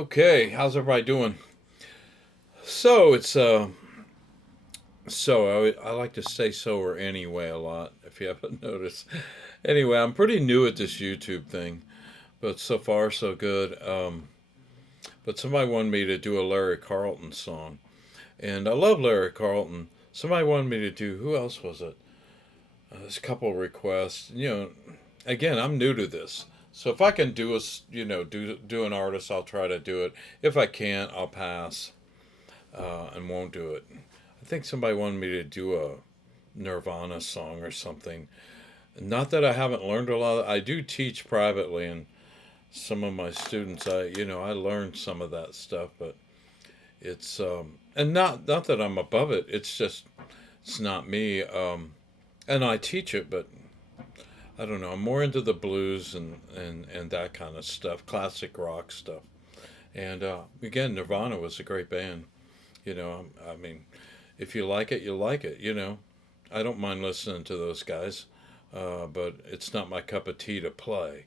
Okay, how's everybody doing? So it's I like to say so or anyway a lot if you haven't noticed. Anyway, I'm pretty new at this YouTube thing, but so far so good. But somebody wanted me to do a Larry Carlton song, and I love Larry Carlton. Somebody wanted me to do who else was it? There's a couple of requests. Again, I'm new to this, so if I can do do an artist, I'll try to do it. If I can't, I'll pass and won't do it. I think somebody wanted me to do a Nirvana song or something. Not that I haven't learned a lot. I do teach privately, and some of my students, I learned some of that stuff, but it's and not that I'm above it. It's just it's not me. And I teach it, but I don't know. I'm more into the blues and that kind of stuff, classic rock stuff. And again, Nirvana was a great band. I mean, if you like it, you like it. I don't mind listening to those guys, but it's not my cup of tea to play.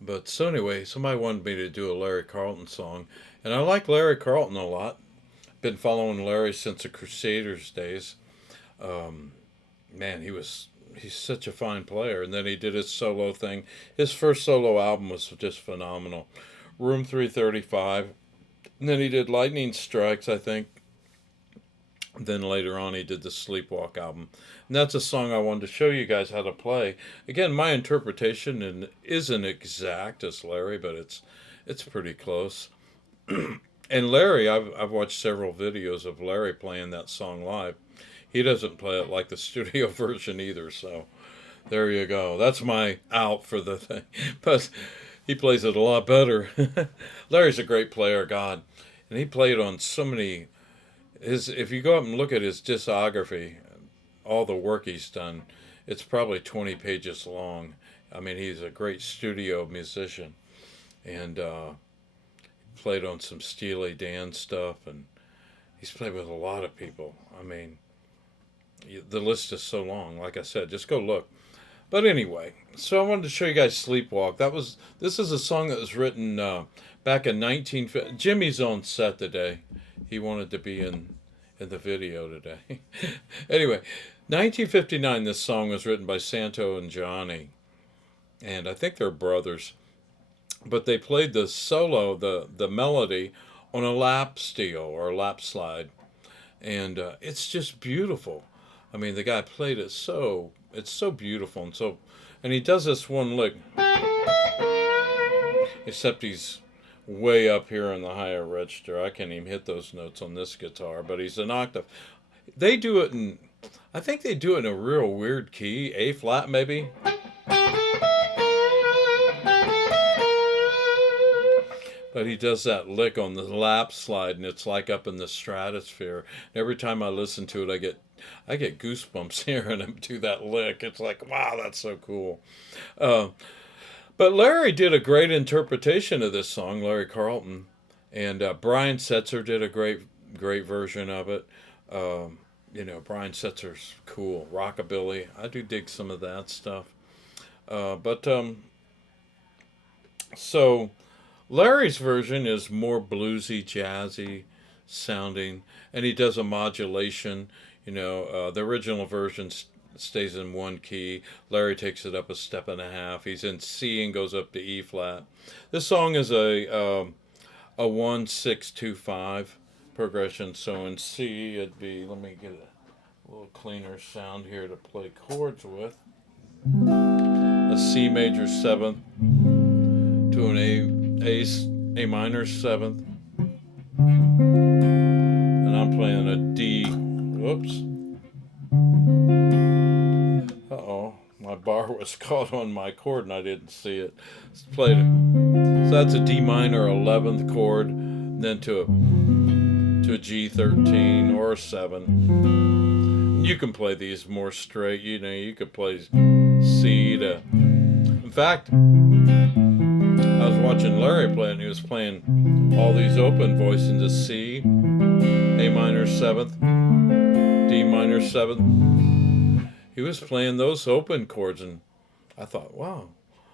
But so anyway, somebody wanted me to do a Larry Carlton song, and I like Larry Carlton a lot. Been following Larry since the Crusaders days. Um, Man, he's such a fine player, and then he did his solo thing. His first solo album was just phenomenal. Room 335. And then he did Lightning Strikes, I think. Then later on, he did the Sleepwalk album. And that's a song I wanted to show you guys how to play. Again, my interpretation isn't exact as Larry, but it's pretty close. And Larry, I've watched several videos of Larry playing that song live. He doesn't play it like the studio version either, so there you go. That's my out for the thing. But he plays it a lot better. Larry's a great player, God. And he played on so many if you go up and look at his discography, all the work he's done, it's probably 20 pages long. I mean, he's a great studio musician, and played on some Steely Dan stuff, and he's played with a lot of people. I mean, the list is so long. Like I said, just go look. But anyway, so I wanted to show you guys "Sleepwalk." This is a song that was written back in 1950. Jimmy's on set today. He wanted to be in the video today. Anyway, 1959. This song was written by Santo and Johnny, and I think they're brothers. But they played the solo, the melody, on a lap steel or a lap slide, and it's just beautiful. I mean, the guy played it it's so beautiful and he does this one lick, except he's way up here in the higher register. I can't even hit those notes on this guitar, but he's an octave. They do it I think they do it in a real weird key, A flat maybe. But he does that lick on the lap slide, and it's like up in the stratosphere. And every time I listen to it, I get goosebumps hearing him do that lick. It's like, wow, that's so cool. Uh, but Larry did a great interpretation of this song, Larry Carlton, and Brian Setzer did a great version of it. Brian Setzer's cool, rockabilly. I do dig some of that stuff. But so. Larry's version is more bluesy, jazzy sounding, and he does a modulation. The original version stays in one key. Larry takes it up a step and a half. He's in C and goes up to E flat. This song is a 1-6-2-5 progression. So in C, it'd be, let me get a little cleaner sound here to play chords with. A C major seventh to an A minor seventh, and I'm playing a D. Whoops. Uh-oh, my bar was caught on my chord and I didn't see it. Played it. So that's a D minor 11th chord, then to a G13 or a 7. You can play these more straight. You could play C to. In fact, I was watching Larry play, and he was playing all these open voices into C, A minor 7th, D minor 7th. He was playing those open chords, and I thought, wow.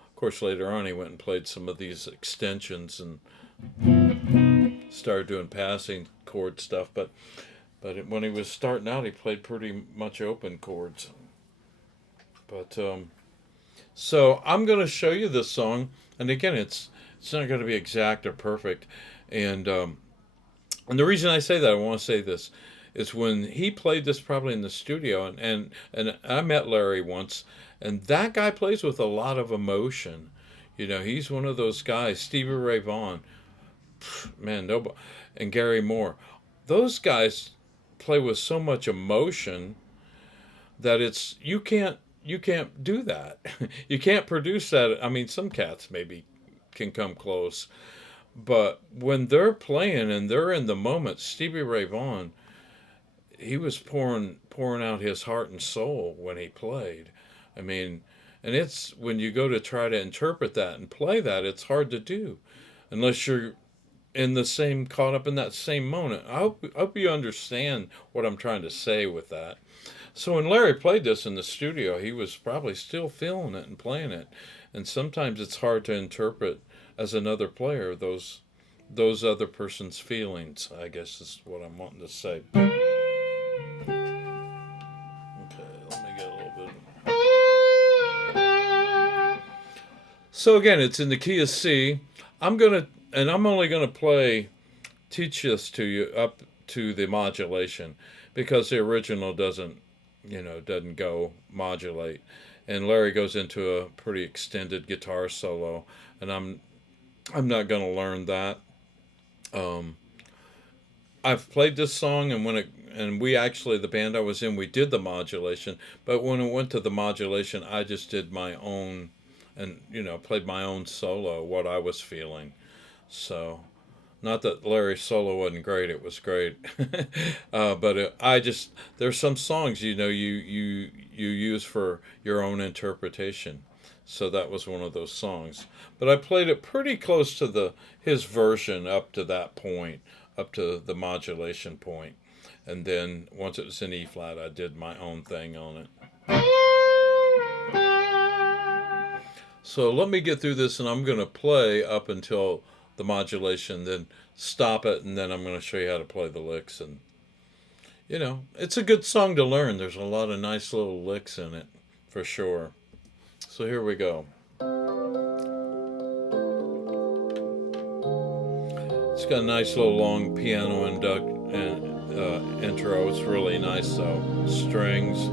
Of course, later on, he went and played some of these extensions, and started doing passing chord stuff. When he was starting out, he played pretty much open chords. But so I'm going to show you this song, and again, it's not going to be exact or perfect, and the reason I say that, I want to say this, is when he played this probably in the studio, and I met Larry once, and that guy plays with a lot of emotion. You know, he's one of those guys. Stevie Ray Vaughan, man, nobody, and Gary Moore, those guys play with so much emotion that you can't do that. You can't produce that. I mean, some cats maybe can come close, but when they're playing and they're in the moment, Stevie Ray Vaughan, he was pouring out his heart and soul when he played. I mean, and it's when you go to try to interpret that and play that, it's hard to do unless you're in the same caught up in that same moment. I hope you understand what I'm trying to say with that. So when Larry played this in the studio, he was probably still feeling it and playing it. And sometimes it's hard to interpret as another player those other person's feelings, I guess is what I'm wanting to say. Okay, let me get a little bit. So again, it's in the key of C. I'm only gonna teach this to you up to the modulation because the original doesn't go modulate, and Larry goes into a pretty extended guitar solo, and I'm not going to learn that. Um, I've played this song, and we actually, the band I was in, we did the modulation, but when it went to the modulation, I just did my own, and played my own solo, what I was feeling. So not that Larry's solo wasn't great; it was great. But there's some songs you use for your own interpretation. So that was one of those songs. But I played it pretty close to his version up to that point, up to the modulation point, and then once it was in E flat, I did my own thing on it. So let me get through this, and I'm going to play up until the modulation, then stop it, and then I'm going to show you how to play the licks. And it's a good song to learn. There's a lot of nice little licks in it, for sure. So here we go. It's got a nice little long piano intro. It's really nice though. Strings.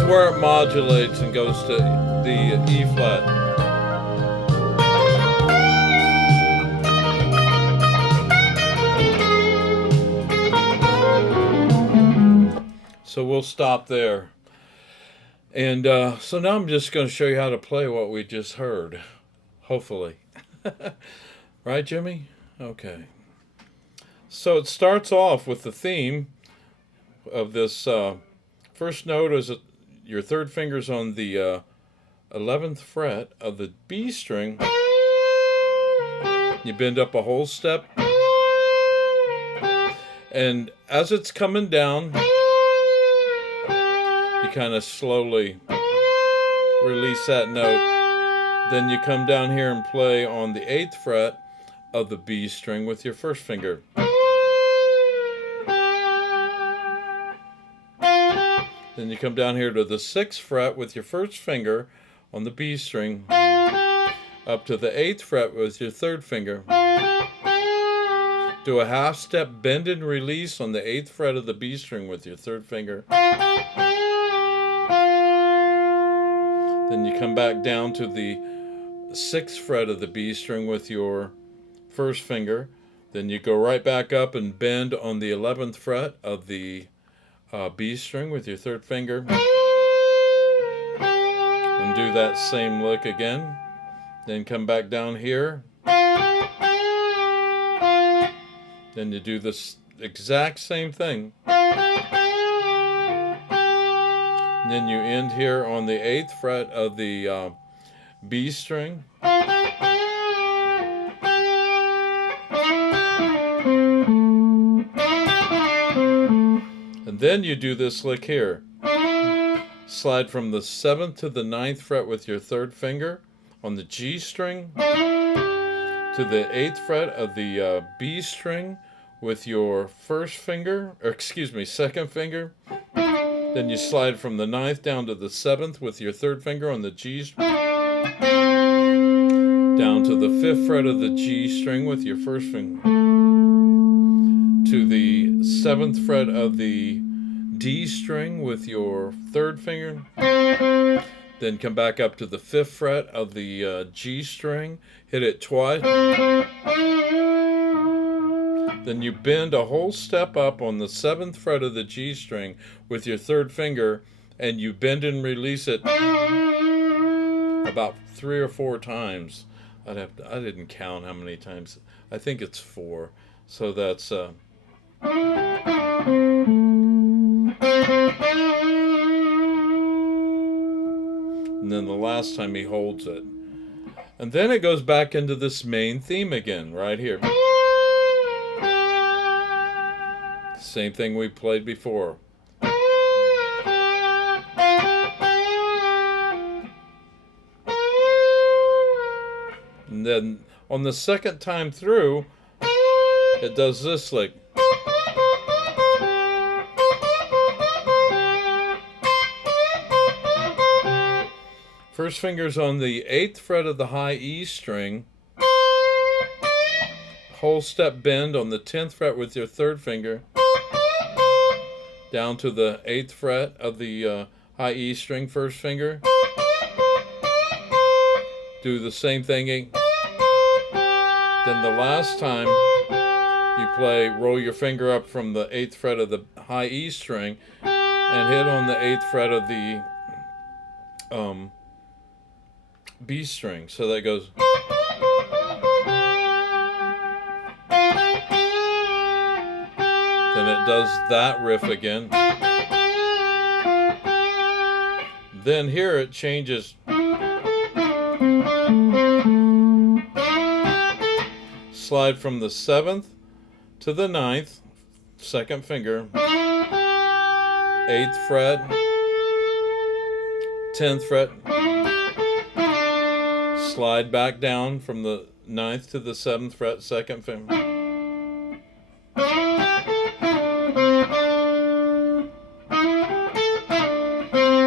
Where it modulates and goes to the E flat. So we'll stop there. And so now I'm just going to show you how to play what we just heard, hopefully. Right, Jimmy? Okay. So it starts off with the theme of this first note is your third finger's on the 11th fret of the B string. You bend up a whole step, and as it's coming down, you kind of slowly release that note. Then you come down here and play on the 8th fret of the B string with your first finger. Then you come down here to the 6th fret with your first finger on the B string, up to the 8th fret with your third finger. Do a half step bend and release on the 8th fret of the B string with your third finger. Then you come back down to the 6th fret of the B string with your first finger. Then you go right back up and bend on the 11th fret of the B string with your third finger. And do that same lick again. Then come back down here. Then you do this exact same thing. Then you end here on the 8th fret of the B string. And then you do this lick here. Slide from the 7th to the 9th fret with your third finger on the G string, to the 8th fret of the B string with your second finger. Then you slide from the 9th down to the 7th with your third finger on the G string, down to the 5th fret of the G string with your first finger, to the 7th fret of the D string with your third finger. Then come back up to the 5th fret of the G string, hit it twice. Then you bend a whole step up on the 7th fret of the G string with your third finger, and you bend and release it about 3 or 4 times. I didn't count how many times. I think it's 4. So that's and then the last time he holds it. And then it goes back into this main theme again, right here. Same thing we played before. And then on the second time through, it does this lick. First finger's on the 8th fret of the high E string. Whole step bend on the 10th fret with your third finger. Down to the 8th fret of the high E string, first finger. Do the same thing. Then the last time you play, roll your finger up from the 8th fret of the high E string and hit on the 8th fret of the B string. So that goes. Then it does that riff again. Then here it changes. Slide from the 7th to the 9th, second finger, 8th fret, 10th fret, slide back down from the 9th to the 7th fret, second finger.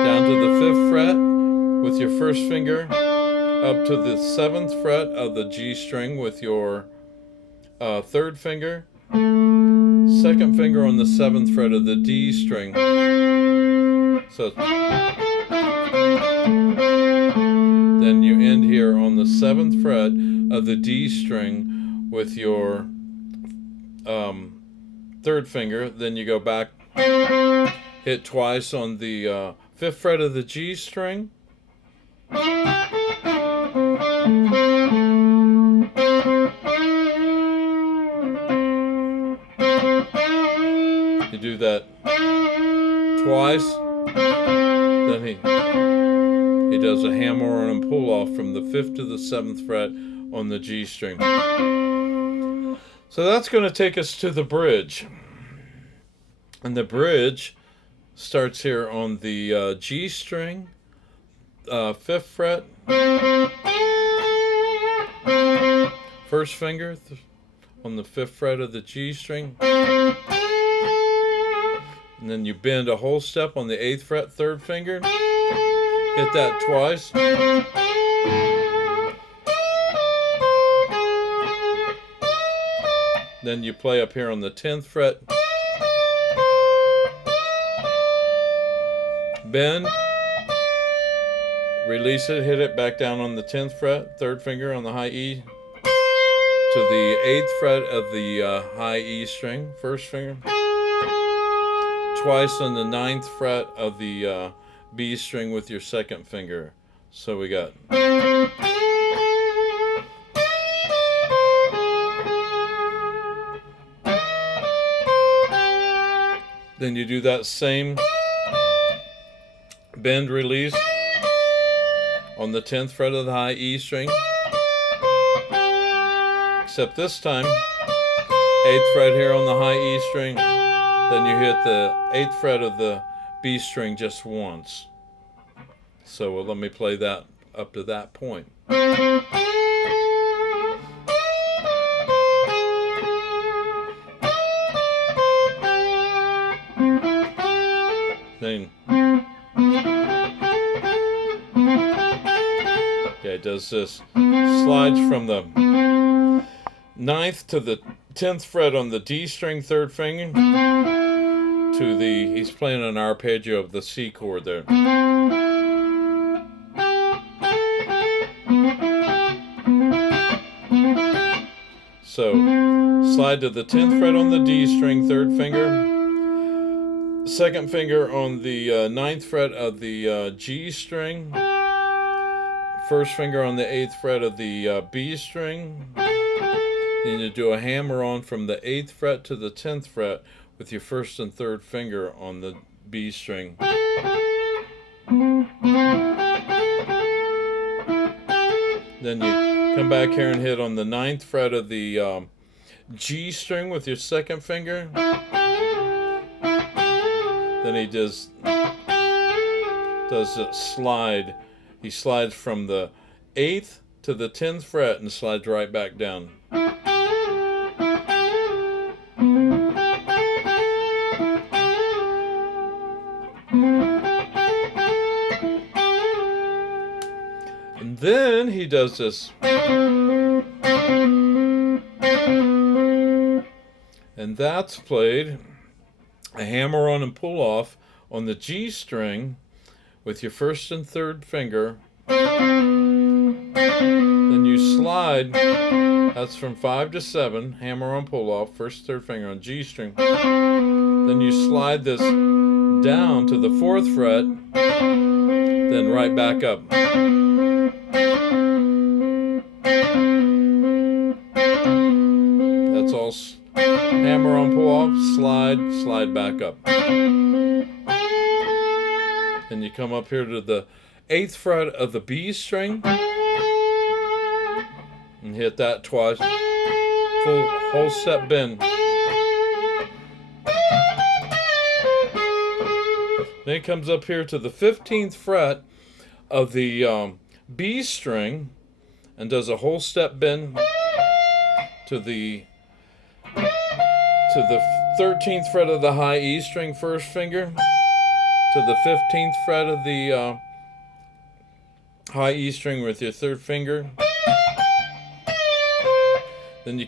Down to the 5th fret with your first finger, up to the 7th fret of the G string with your third finger, second finger on the 7th fret of the D string. So then you end here on the 7th fret of the D string with your third finger. Then you go back hit twice on the 5th fret of the G string. You do that twice, then he does a hammer on and pull off from the 5th to the 7th fret on the G string. So that's going to take us to the bridge. And the bridge starts here on the G string, 5th fret, 1st finger on the 5th fret of the G string. And then you bend a whole step on the 8th fret, 3rd finger. Hit that twice. Then you play up here on the 10th fret. Bend. Release it, hit it back down on the 10th fret, 3rd finger on the high E to the 8th fret of the high E string, 1st finger. Twice on the 9th fret of the B string with your 2nd finger. So we got. Then you do that same bend, release on the 10th fret of the high E string. Except this time, 8th fret here on the high E string. Then you hit the 8th fret of the B string just once. So let me play that up to that point. Then okay, it does this. Slides from the 9th to the 10th fret on the D string, 3rd finger, to the, he's playing an arpeggio of the C chord there. So, slide to the 10th fret on the D string, 3rd finger, 2nd finger on the 9th fret of the G string, 1st finger on the 8th fret of the B string. Then you do a hammer on from the 8th fret to the 10th fret with your 1st and 3rd finger on the B string. Then you come back here and hit on the 9th fret of the G string with your 2nd finger. Then he does a slide. He slides from the 8th to the 10th fret and slides right back down. And then he does this. And that's played a hammer on and pull off on the G string with your 1st and 3rd finger. Then you slide, that's from 5 to 7, hammer on pull off, 1st, 3rd finger on G string. Then you slide this down to the 4th fret, then right back up. That's all. Hammer on pull off, slide back up. Then you come up here to the 8th fret of the B string and hit that twice. Full whole step bend. Then it comes up here to the 15th fret of the B string and does a whole step bend to the 13th fret of the high E string, 1st finger, to the 15th fret of the high E string with your 3rd finger. Then you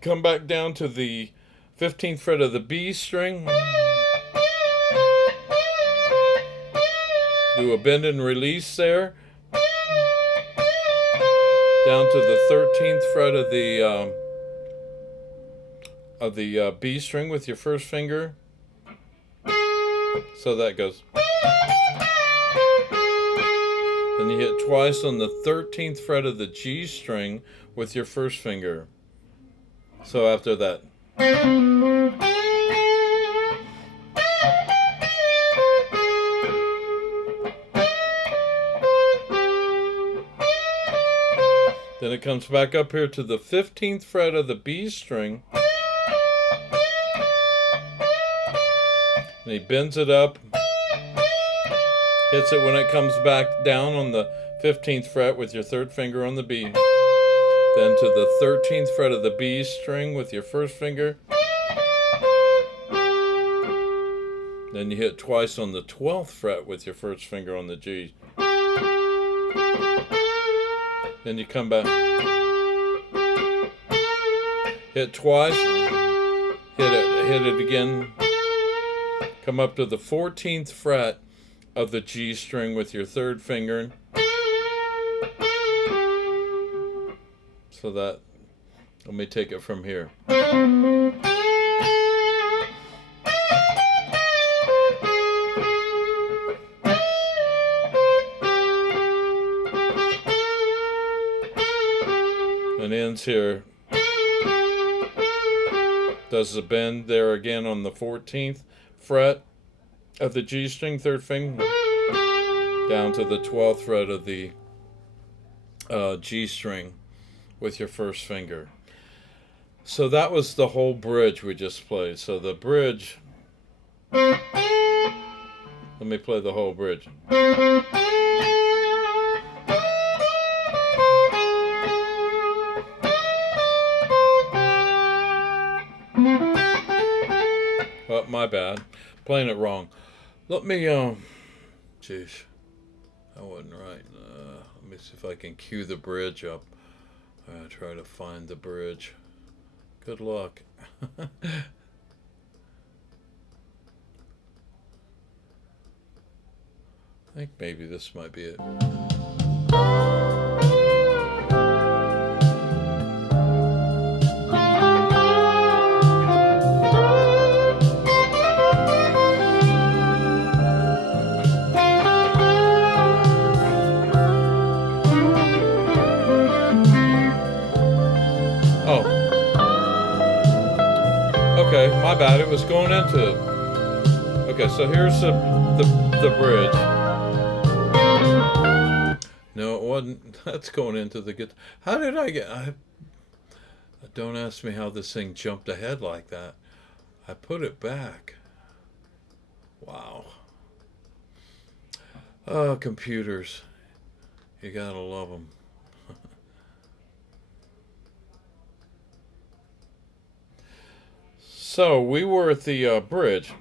come back down to the 15th fret of the B string. Do a bend and release there. Down to the 13th fret of the B string with your 1st finger. So that goes. Then you hit twice on the 13th fret of the G string with your first finger. So after that. Then it comes back up here to the 15th fret of the B string. And he bends it up, hits it when it comes back down on the 15th fret with your third finger on the B. Then to the 13th fret of the B string with your first finger. Then you hit twice on the 12th fret with your first finger on the G. Then you come back, hit twice, hit it again, come up to the 14th fret of the G string with your third finger. So that, let me take it from here. And ends here. Does the bend there again on the 14th fret of the G string, third finger, down to the 12th fret of the G string with your first finger. So that was the whole bridge we just played. So the bridge, let me play the whole bridge. Oh, my bad. Playing it wrong. Let me, jeez. That wasn't right. Let me see if I can cue the bridge up. Try to find the bridge. Good luck. I think maybe this might be it. Okay, my bad. It was going into. Okay, so here's the bridge. No, it wasn't. That's going into the guitar. How did I get? Don't ask me how this thing jumped ahead like that. I put it back. Wow. Oh, computers. You gotta love them. So we were at the bridge.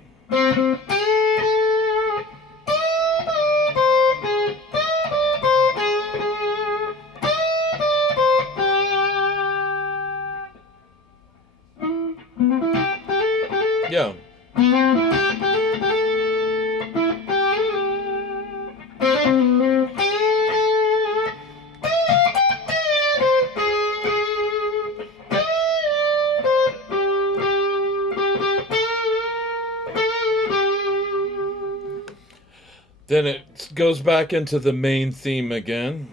Yeah. Then it goes back into the main theme again.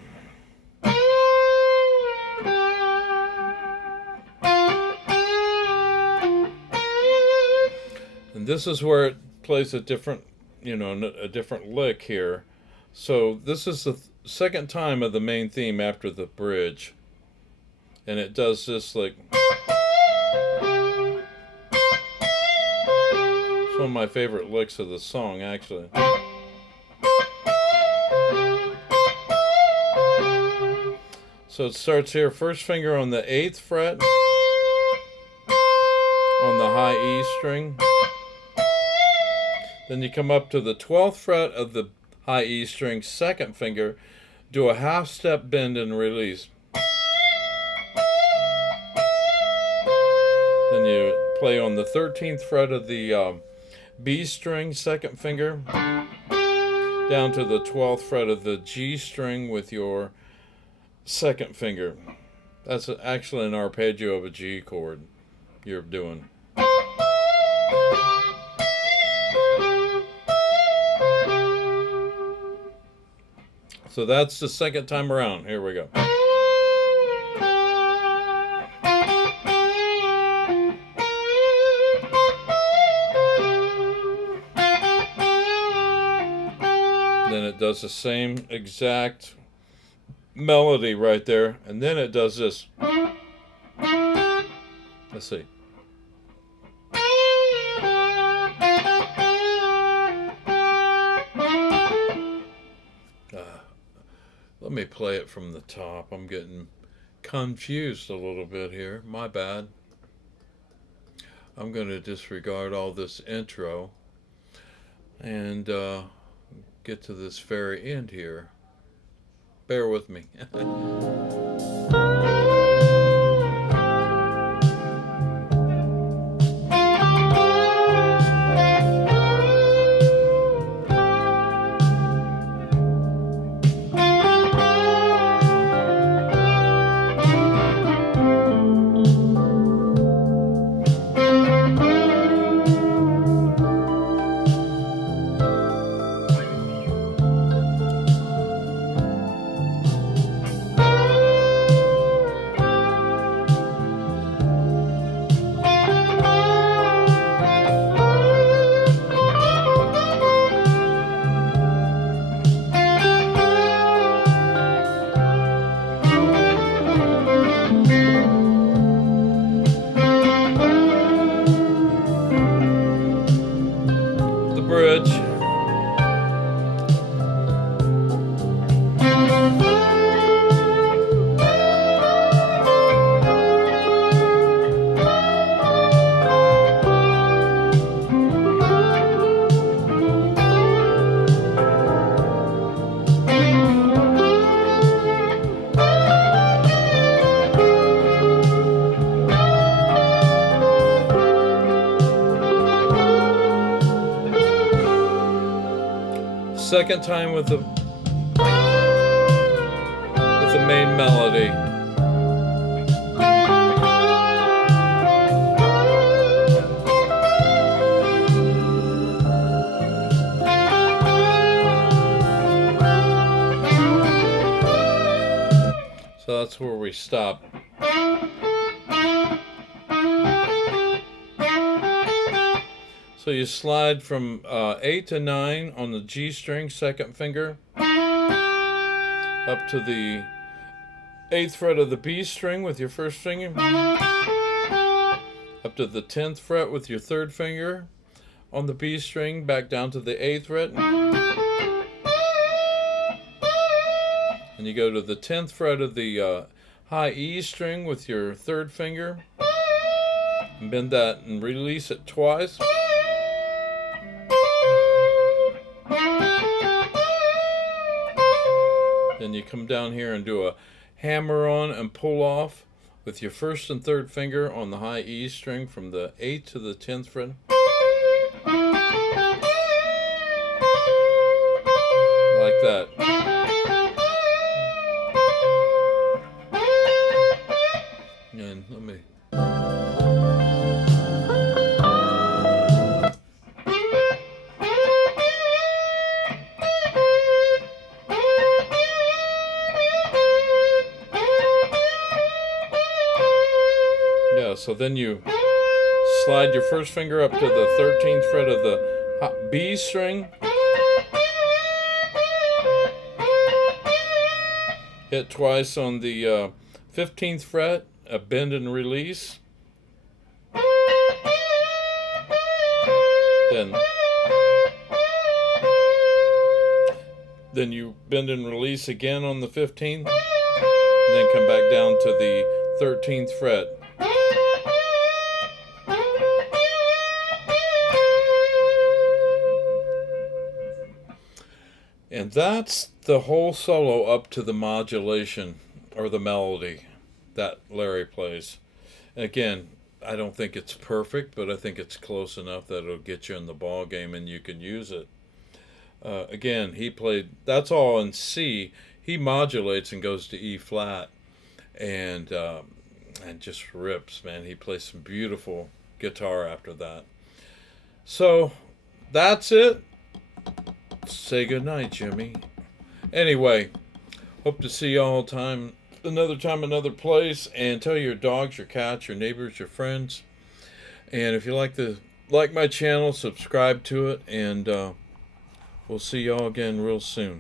And this is where it plays a different, a different lick here. So this is the second time of the main theme after the bridge. And it does this like... It's one of my favorite licks of the song, actually. So it starts here, first finger on the 8th fret, on the high E string. Then you come up to the 12th fret of the high E string, second finger, do a half step bend and release. Then you play on the 13th fret of the B string, second finger, down to the 12th fret of the G string with your second finger. That's actually an arpeggio of a G chord you're doing. So that's the second time around. Here we go. Then it does the same exact melody right there, and then it does this. Let's see. Let me play it from the top. I'm getting confused a little bit here. My bad. I'm going to disregard all this intro and get to this very end here. Bear with me. Bridge. Second time with the main melody. So that's where we stop. So you slide from 8 to 9 on the G string, second finger, up to the 8th fret of the B string with your first finger, up to the 10th fret with your third finger on the B string, back down to the 8th fret, and you go to the 10th fret of the high E string with your third finger, and bend that and release it twice. Then you come down here and do a hammer on and pull off with your first and third finger on the high E string from the 8th to the 10th fret. Like that. And let me... So then you slide your first finger up to the 13th fret of the B string, hit twice on the 15th fret, a bend and release, then you bend and release again on the 15th, then come back down to the 13th fret. And that's the whole solo up to the modulation or the melody that Larry plays. Again, I don't think it's perfect, but I think it's close enough that it'll get you in the ball game and you can use it. Again, he played, that's all in C. He modulates and goes to E flat and just rips, man. He plays some beautiful guitar after that. So that's it. Say goodnight, Jimmy. Anyway, Hope to see y'all another time, another place. And tell your dogs, your cats, your neighbors, your friends. And if you like my channel, subscribe to it. And we'll see y'all again real soon.